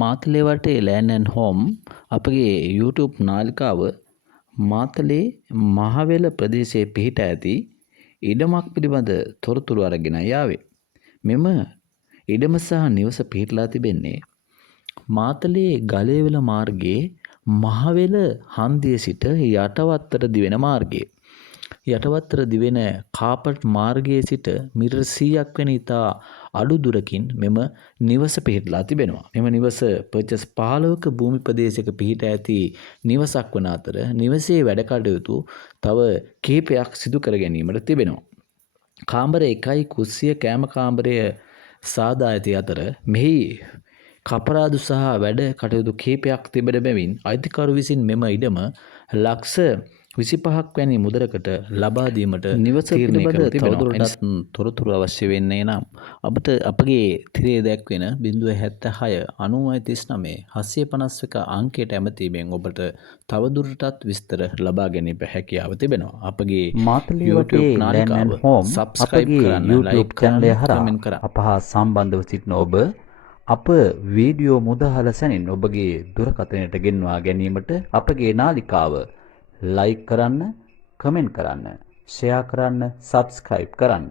මාතලේ වටේ ලෑන් and home අපගේ YouTube නාලිකාව මාතලේ මහවෙල ප්‍රදේශයේ පිහිටා ඇති ඉඩමක් පිළිබඳ තොරතුරු අරගෙනයි ආවේ. මෙම ඉඩම සහ නිවස පිහිටලා තිබෙන්නේ මාතලේ ගලේවල මාර්ගයේ මහවෙල හන්දියේ සිට යටවත්තට දිවෙන මාර්ගයේ. යටවත්තට දිවෙන කාපට් මාර්ගයේ සිට මීටර් 100ක් වෙන ඉතා අඩු දුරකින් මෙම නිවස පිහිටලා තිබෙනවා. මෙම නිවස පර්චස් 15ක භූමි ප්‍රදේශයක පිහිටා ඇති නිවසක් වන අතර නිවසේ වැඩ කටයුතු තව කිහිපයක් සිදු කර ගැනීමට තිබෙනවා. කාමර 1යි කුස්සිය කෑම කාමරය සාදා ඇති අතර මෙහි කපරාදු සහ වැඩ කටයුතු කිහිපයක් තිබෙන බැවින් අයිතිකරු විසින් මෙම ඉඩම ලක්ෂ 25ක් වැනි මුදලකට ලබා දීමට නිවස පිළිබඳ තවදුරටත් තොරතුරු අවශ්‍ය වෙන්නේ නම් අපට අපගේ තිරේ දැක්වෙන 076 9039 751 අංකයට ඇමතීමෙන් ඔබට තවදුරටත් විස්තර ලබා ගැනීමට හැකියාව තිබෙනවා. අපගේ YouTube නාලිකාව subscribe කරන්න, like කරන්න, comment කරන්න. අප හා සම්බන්ධව සිටින ඔබ අප වීඩියෝ මුදහල සැනින් ඔබගේ දුරකථනයට ගෙන්වා ගැනීමට අපගේ නාලිකාව like කරන්න, comment කරන්න, share කරන්න, subscribe කරන්න.